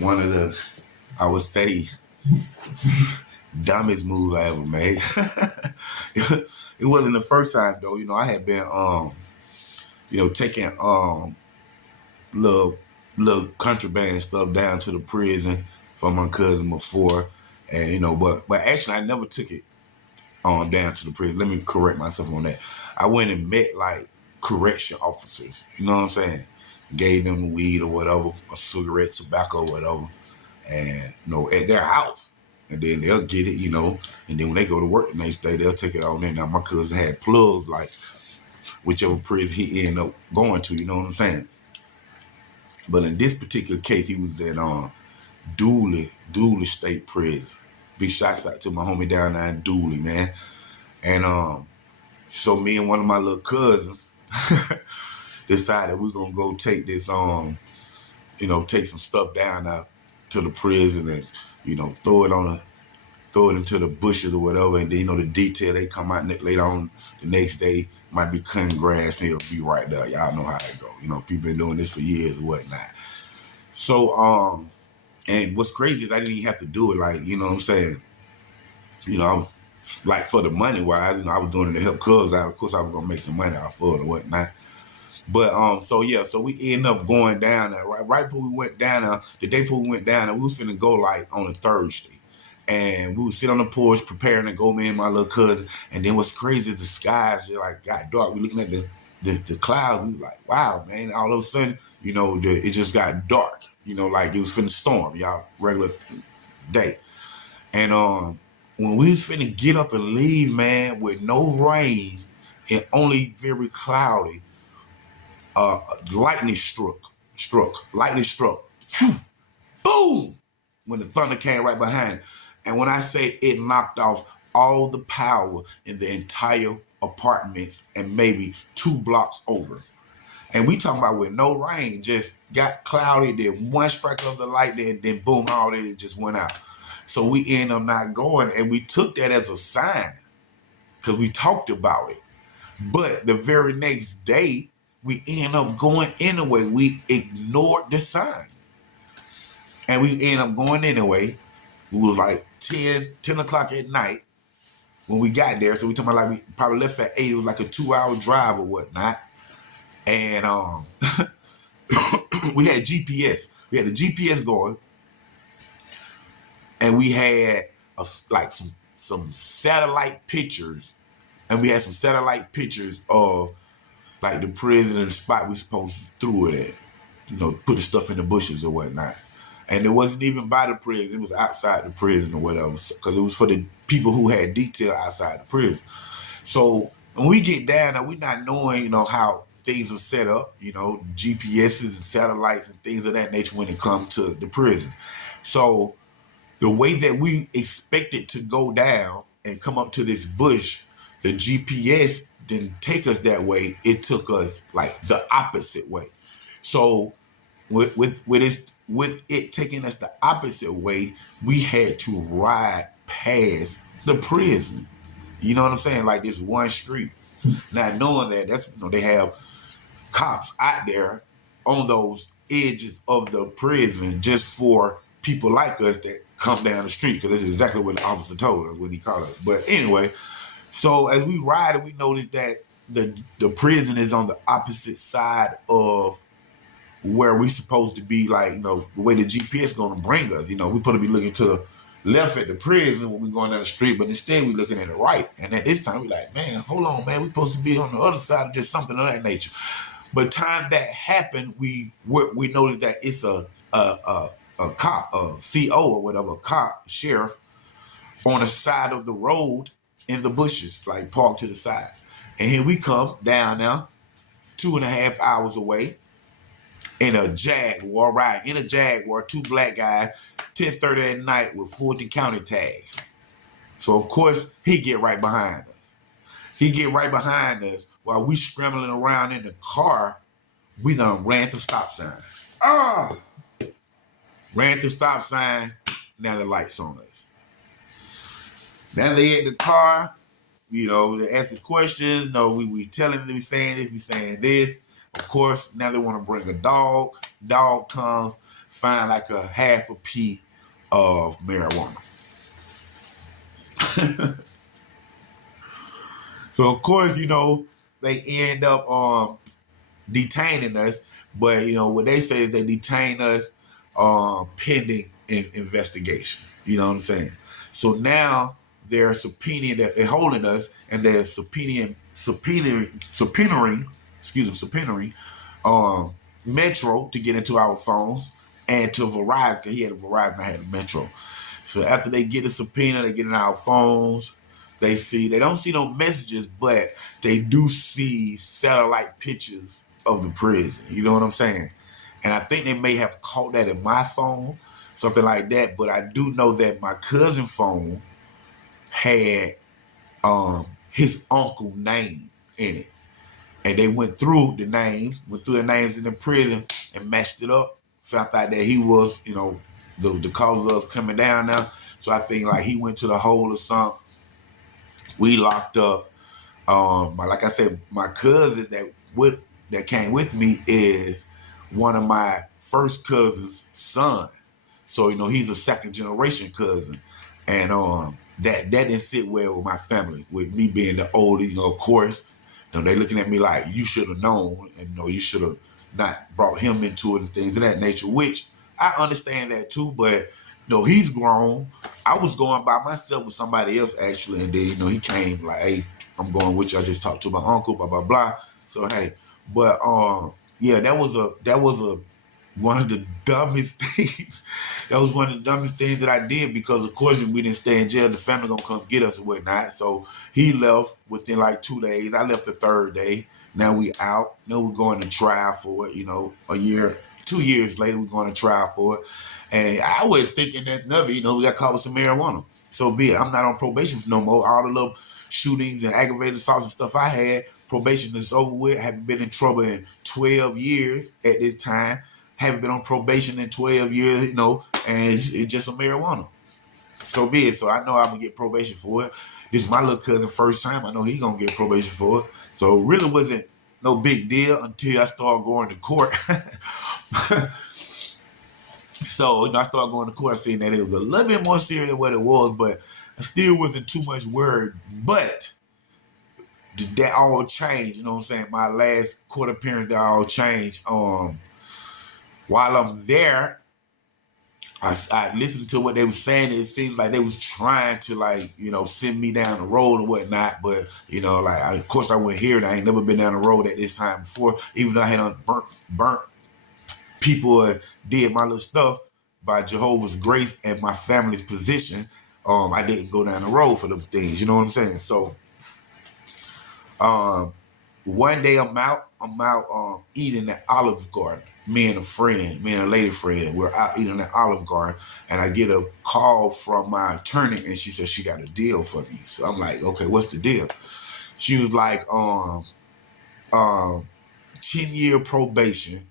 one of the, I would say, dumbest moves I ever made. It wasn't the first time though. I had been taking little little contraband stuff down to the prison for my cousin before, and but actually I never took it down to the prison. Let me correct myself on that. I went and met like correction officers. You know what I'm saying? Gave them weed or whatever, a cigarette, tobacco, or whatever, and at their house. And then they'll get it, and then when they go to work the next day, they'll take it on there. Now my cousin had plugs like whichever prison he ended up going to, you know what I'm saying? But in this particular case, he was in Dooley State Prison. Big shots out to my homie down there in Dooley, man. And so me and one of my little cousins decided we're gonna go take this take some stuff down there to the prison and throw it into the bushes or whatever, and then the detail they come out later on the next day might be cutting grass and it'll be right there. Y'all know how it go. People been doing this for years or whatnot. So and what's crazy is I didn't even have to do it, like, you know what I'm saying? I was like, for the money wise, I was doing it to help cuz out. Of course I was gonna make some money off of it or whatnot. But so we end up going down there right before we went down there. The day before we went down there, we was finna go like on a Thursday. And we would sit on the porch preparing to go, me and my little cousin. And then what's crazy is the skies like got dark. We looking at the clouds. We was like, wow, man. All of a sudden, it just got dark. Like it was finna storm, y'all, regular day. And when we was finna get up and leave, man, with no rain and only very cloudy, lightning struck. Phew, boom! When the thunder came right behind it. And when I say it knocked off all the power in the entire apartments and maybe 2 blocks over. And we talking about with no rain, just got cloudy, then one strike of the lightning, then boom, all that just went out. So we ended up not going, and we took that as a sign because we talked about it. But the very next day, we ended up going anyway. We ignored the sign. And we ended up going anyway. It was like 10 o'clock at night when we got there. So we talking about like we probably left at 8. It was like a 2-hour drive or whatnot. And we had GPS. We had the GPS going. And we had some satellite pictures. And we had some satellite pictures of like the prison and the spot we supposed to throw it at. Put the stuff in the bushes or whatnot. And it wasn't even by the prison. It was outside the prison or whatever, because it was for the people who had detail outside the prison. So when we get down there, we're not knowing, how things are set up, GPSs and satellites and things of that nature when it comes to the prison. So the way that we expected to go down and come up to this bush, the GPS didn't take us that way. It took us like the opposite way. So with it taking us the opposite way, we had to ride past the prison. You know what I'm saying? Like this one street. Not knowing that they have cops out there on those edges of the prison just for people like us that come down the street, because this is exactly what the officer told us when he called us. But anyway, so as we ride, we noticed that the prison is on the opposite side of where we supposed to be, like, the way the GPS going to bring us. We supposed to be looking to the left at the prison when we going down the street, but instead we looking at the right. And at this time we like, man, hold on, man, we supposed to be on the other side, of just something of that nature. But time that happened, we noticed that it's a cop, a CO or whatever, a cop, a sheriff, on the side of the road in the bushes, like parked to the side. And here we come down now, 2.5 hours away, in a Jaguar, right? In a Jaguar, 2 black guys, 10:30 at night with Fulton County tags. So of course he get right behind us. While we scrambling around in the car. We done ran through stop sign. Ran through stop sign. Now the lights on us. Now they in the car. They asking questions. We telling them, we saying this, we saying this. Of course, now they want to bring a dog. Dog comes, find like a half a pea of marijuana. So of course, they end up detaining us. But what they say is they detain us pending investigation. You know what I'm saying? So now they're subpoenaing that they're holding us, and they're subpoenaing Metro to get into our phones, and to Verizon, because he had a Verizon, I had a Metro. So after they get a subpoena, they get in our phones. They don't see no messages, but they do see satellite pictures of the prison. You know what I'm saying? And I think they may have caught that in my phone, something like that. But I do know that my cousin's phone had his uncle name in it. And they went through the names in the prison and matched it up. Found out that he was, the cause of us coming down now. So I think like he went to the hole or something. We locked up. Like I said, my cousin that came with me is one of my first cousin's son. So he's a second generation cousin, and that didn't sit well with my family. With me being the oldest, of course, they looking at me like you should have known, and you should have not brought him into it and things of that nature. Which I understand that too, but he's grown. I was going by myself with somebody else actually, and then he came like, hey, I'm going with you. I just talked to my uncle, blah blah blah. So hey, but yeah, that was one of the dumbest things. That was one of the dumbest things that I did, because of course if we didn't stay in jail, the family gonna come get us and whatnot. So he left within like 2 days. I left the third day. Now we out. Now we're going to trial for it. A year, 2 years later, we're going to trial for it. And I was thinking that never, we got caught with some marijuana. So be it. I'm not on probation for no more. All the little shootings and aggravated assaults and stuff I had, probation is over with. I haven't been in trouble in 12 years at this time. Haven't been on probation in 12 years, and it's just some marijuana. So be it. So I know I'm going to get probation for it. This is my little cousin first time. I know he's going to get probation for it. So it really wasn't no big deal until I started going to court. So I started going to court, seeing that it was a little bit more serious than what it was, but I still wasn't too much worried. But that all changed, My last court appearance, that all changed. While I'm there, I listened to what they were saying. It seemed like they was trying to send me down the road and whatnot. But of course I went here, and I ain't never been down the road at this time before. Even though I had burnt people, did my little stuff, by Jehovah's grace and my family's position, I didn't go down the road for them things. You know what I'm saying? So one day I'm out eating at Olive Garden. Me and a lady friend, we're out eating at Olive Garden, and I get a call from my attorney, and she said she got a deal for me. So I'm like, okay, what's the deal? She was like, 10-year probation,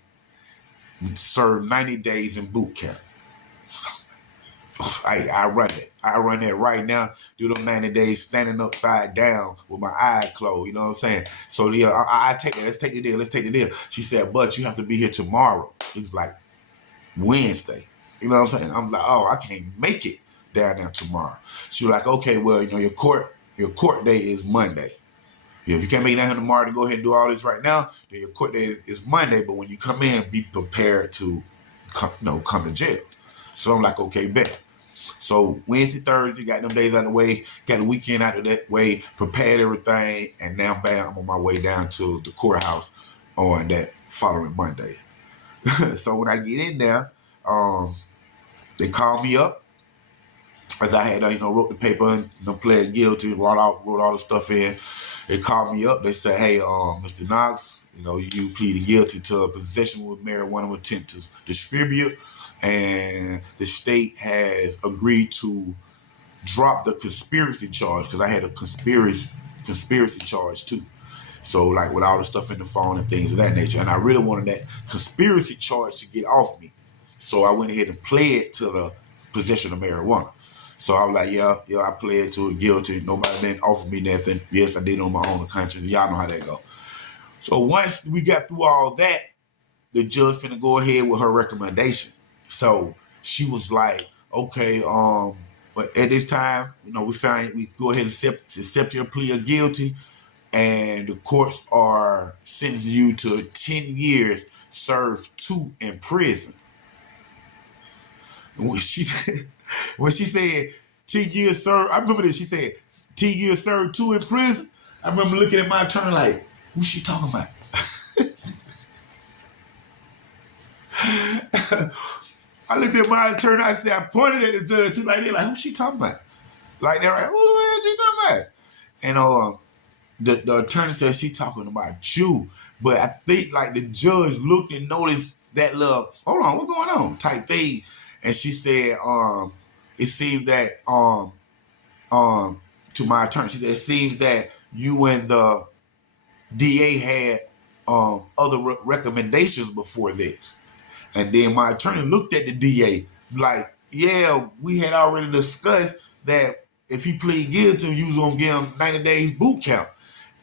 serve 90 days in boot camp. So, I run it. I run that right now. Do them 90 days standing upside down with my eyes closed. You know what I'm saying? So yeah, I take it. Let's take the deal. She said, but you have to be here tomorrow. It's like Wednesday. You know what I'm saying? I'm like, oh, I can't make it down there tomorrow. She was like, okay, well, your court day is Monday. If you can't make it down here tomorrow to go ahead and do all this right now, then your court day is Monday. But when you come in, be prepared to come to jail. So I'm like, okay, bet. So Wednesday, Thursday, got them days out of the way, got the weekend out of that way, prepared everything, and now bam, I'm on my way down to the courthouse on that following Monday. So when I get in there, they call me up. As I had, wrote the paper and pled guilty, wrote all the stuff in. They called me up. They said, hey, Mr. Knox, you pleaded guilty to possession with marijuana with intent to distribute. And the state has agreed to drop the conspiracy charge, because I had a conspiracy charge too. So like with all the stuff in the phone and things of that nature. And I really wanted that conspiracy charge to get off me. So I went ahead and pled to the possession of marijuana. So I was like, yeah, I pled to it guilty. Nobody didn't offer me nothing. Yes, I did on my own conscience. Y'all know how that go. So once we got through all that, the judge finna go ahead with her recommendation. So she was like, okay, but at this time, we go ahead and accept your plea of guilty, and the courts are sentencing you to 10 years, serve 2 in prison. When she when she said 10 years served, I remember this. She said 10 years served, 2 in prison. I remember looking at my attorney like, who's she talking about? I looked at my attorney. I said, I pointed at the judge too, like they're like, who's she talking about? Like they're like, who the hell is she talking about? And the attorney said she talking about you, but I think like the judge looked and noticed that little, hold on, what's going on type thing, and she said, it seems that to my attorney, she said it seems that you and the DA had other recommendations before this. And then my attorney looked at the DA like, yeah, we had already discussed that if he pleaded guilty, you was gonna give him 90 days boot camp.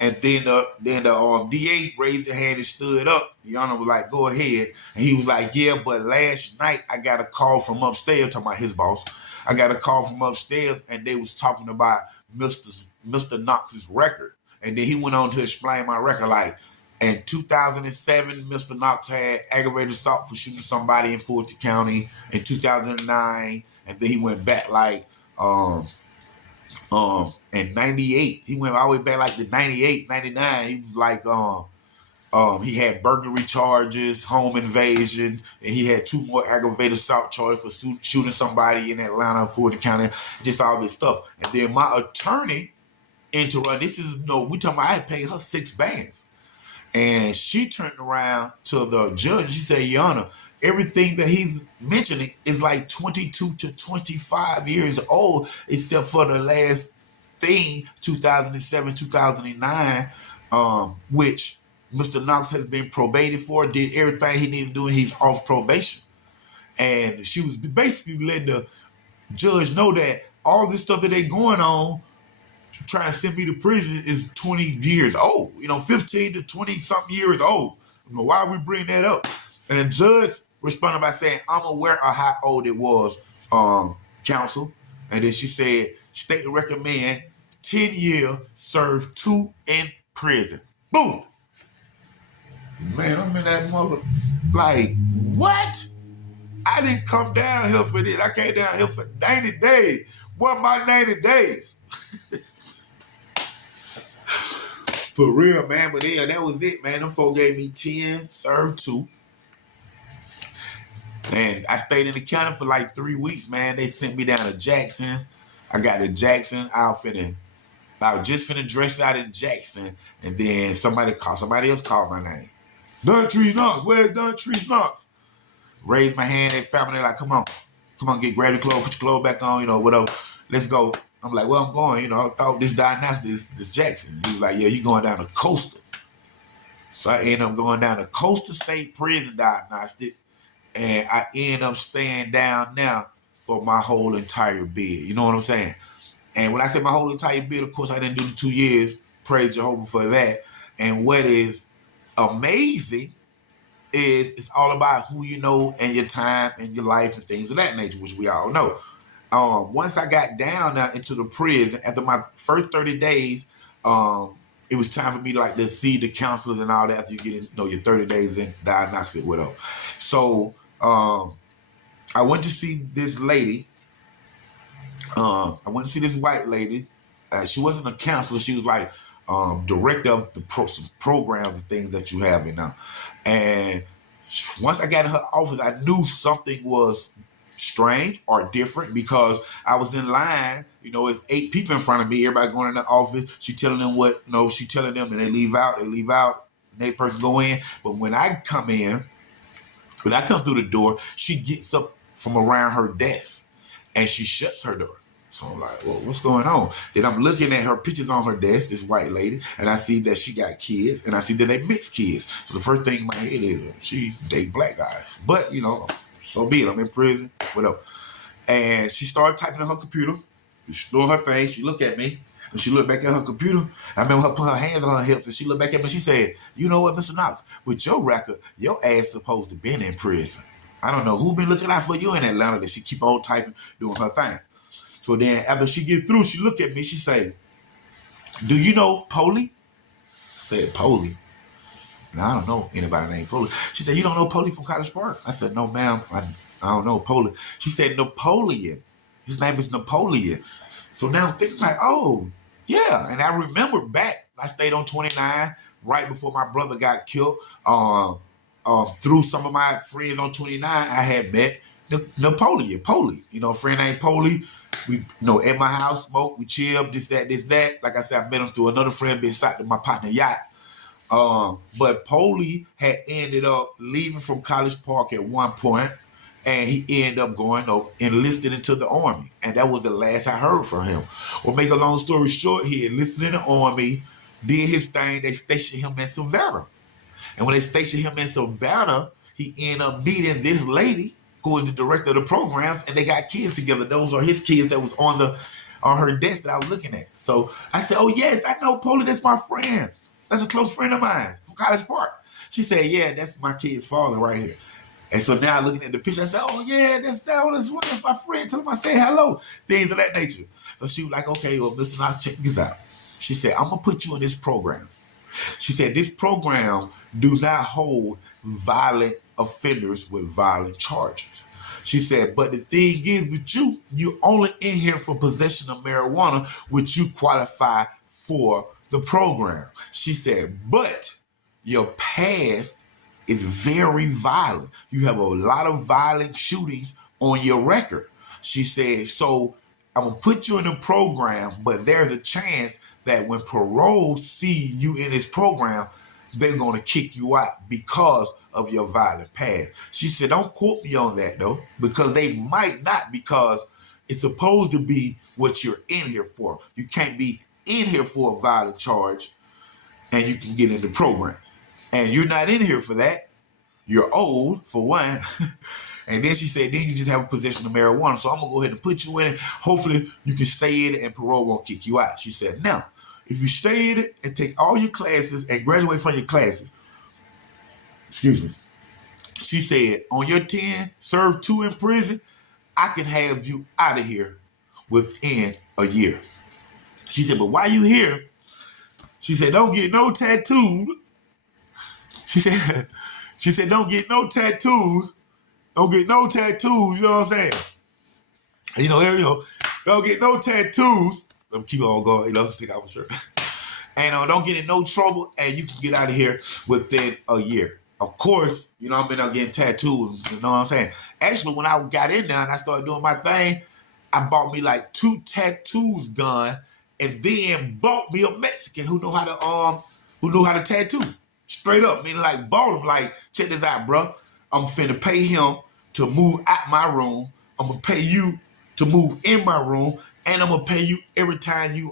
And then the DA raised his hand and stood up. The Honor was like, go ahead. And he was like, yeah, but last night I got a call from upstairs, talking about his boss. I got a call from upstairs and they was talking about Mr. Knox's record. And then he went on to explain my record like, in 2007, Mr. Knox had aggravated assault for shooting somebody in Fulton County. In 2009, and then he went back like in 98. He went all the way back like to 98, 99. He was like he had burglary charges, home invasion, and he had 2 more aggravated assault charges for shooting somebody in Atlanta, Fulton County, just all this stuff. And then my attorney interrupted. This is we talking about I had paid her 6 bands. And she turned around to the judge and she said, Your Honor, everything that he's mentioning is like 22 to 25 years old, except for the last thing, 2007, 2009, which Mr. Knox has been probated for, did everything he needed to do, and he's off probation. And she was basically letting the judge know that all this stuff that they going on, trying to send me to prison, is 20 years old. 15 to 20 something years old. Why are we bringing that up? And the judge responded by saying, I'm aware of how old it was, counsel. And then she said, state recommend 10 years, serve 2 in prison. Boom. Man, I'm in that mother. Like, what? I didn't come down here for this. I came down here for 90 days. What my 90 days? For real, man. But yeah, that was it, man. Them folk gave me 10, served 2. And I stayed in the county for like 3 weeks, man. They sent me down to Jackson. I got to Jackson. I was just finna dress out in Jackson. And then somebody else called my name. Duntree Knox. Where's Duntree Knox? Raised my hand. They found me. They're like, come on, grab your clothes, put your clothes back on, whatever. Let's go. I'm like, well, I'm going, I thought this diagnostic is Jackson. He was like, yeah, you going down to Coastal. So I ended up going down to Coastal State Prison Diagnostic, and I ended up staying down now for my whole entire bid. You know what I'm saying? And when I say my whole entire bid, of course, I didn't do the 2 years. Praise Jehovah for that. And what is amazing is it's all about who you know and your time and your life and things of that nature, which we all know. Once I got down now into the prison, after my first 30 days, it was time for me to see the counselors and all that after you get in, your 30 days in diagnostic, whatever. So I went to see this lady. I went to see this white lady. She wasn't a counselor. She was like director of the programs and things that you have in now. And once I got in her office, I knew something was strange or different because I was in line. It's 8 people in front of me. Everybody going in the office. She telling them what, she telling them, and they leave out. Next person go in. But when I come through the door, she gets up from around her desk and she shuts her door. So I'm like, well, what's going on? Then I'm looking at her pictures on her desk, this white lady, and I see that she got kids, and I see that they mixed kids. So the first thing in my head is, she date black guys. But, so be it. I'm in prison, whatever. And she started typing on her computer. She's doing her thing. She looked at me, and she looked back at her computer. I remember her put her hands on her hips, and she looked back at me, and she said, you know what, Mr. Knox, with your record, your ass supposed to been in prison. I don't know who been looking out for you in Atlanta that she keep on typing, doing her thing. So then after she get through, she look at me, she say, do you know Polly? I said, Polly? Now, I don't know anybody named Polly. She said, you don't know Polly from College Park? I said, no, ma'am, I don't know Polly. She said, Napoleon. His name is Napoleon. So now I'm thinking like, oh, yeah. And I remember back, I stayed on 29 right before my brother got killed. Through some of my friends on 29, I had met Napoleon, Polly. You know, a friend named Polly. We, at my house, smoke, we chill, this, that. Like I said, I met him through another friend beside my partner yacht. But Polly had ended up leaving from College Park at one point, and he ended up going enlisted into the Army. And that was the last I heard from him. Well, make a long story short, he enlisted in the Army, did his thing. They stationed him in Savannah. And when they stationed him in Savannah, he ended up meeting this lady who was the director of the programs, and they got kids together. Those are his kids that was on her desk that I was looking at. So I said, oh, yes, I know Polly. That's my friend. That's a close friend of mine from College Park. She said, yeah, that's my kid's father right here. And so now looking at the picture, I said, oh, yeah, that's my friend. Tell him I say hello. Things of that nature. So she was like, okay, well, listen, Knox, check this out. She said, I'm going to put you in this program. She said, this program do not hold violent offenders with violent charges. She said, but the thing is with you only in here for possession of marijuana, which you qualify for the program. She said, but your past is very violent. You have a lot of violent shootings on your record. She said, so I'm going to put you in the program, but there's a chance that when parole see you in this program, they're going to kick you out because of your violent past. She said, don't quote me on that, though, because they might not, because it's supposed to be what you're in here for. You can't be in here for a violent charge and you can get in the program. And you're not in here for that. You're old, for one. And then she said, then you just have a possession of marijuana. So I'm going to go ahead and put you in it. Hopefully you can stay in it and parole won't kick you out. She said, now, if you stay in it and take all your classes and graduate from your classes, excuse me, she said, on your 10, serve 2 in prison, I can have you out of here within a year. She said, but while you here, she said, don't get no tattoos. She said, don't get no tattoos. Don't get no tattoos, you know what I'm saying? Don't get no tattoos. Let me keep on going, take out my shirt. And don't get in no trouble, and you can get out of here within a year. Of course, I've been out getting tattoos, you know what I'm saying? Actually, when I got in there and I started doing my thing, I bought me like 2 tattoos done, and then bought me a Mexican who know how to tattoo. Straight up, meaning like bought him, like, check this out, bro. I'm finna pay him to move out my room. I'm gonna pay you to move in my room, and I'm gonna pay you every time you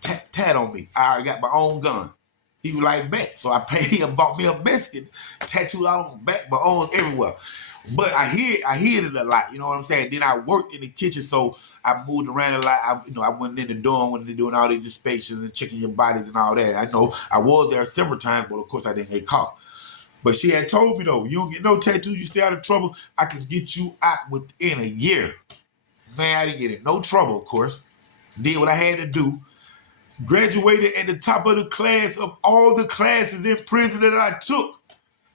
tat on me. I already got my own gun. He was like, bet. So I paid him, bought me a Mexican, tattooed out on my back, my arms, everywhere. But I hid it a lot, you know what I'm saying? Then I worked in the kitchen, so I moved around a lot. I went in the dorm when they're doing all these inspections and checking your bodies and all that. I know I was there several times, but of course I didn't get caught. But she had told me, though, you don't get no tattoo, you stay out of trouble, I can get you out within a year. Man, I didn't get in no trouble, of course. Did what I had to do. Graduated at the top of the class of all the classes in prison that I took.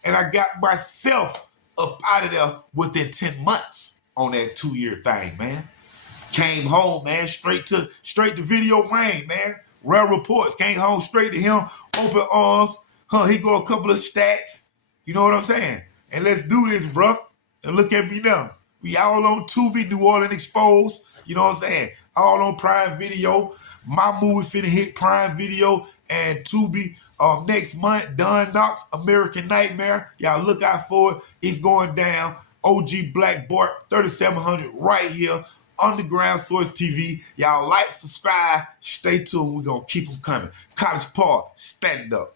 And I got myself up out of there within 10 months on that 2-year thing, man. Came home, man, straight to Video Wayne, man. Rare reports. Came home straight to him, open arms. He go a couple of stats. You know what I'm saying? And let's do this, bro. And look at me now. We all on Tubi, New Orleans Exposed. You know what I'm saying? All on Prime Video. My movie finna hit Prime Video and Tubi next month. Knox, American Nightmare. Y'all look out for it. It's going down. OG Black Bart, 3700 right here. Underground Source TV. Y'all like, subscribe, stay tuned. We're going to keep them coming. College Park, stand up.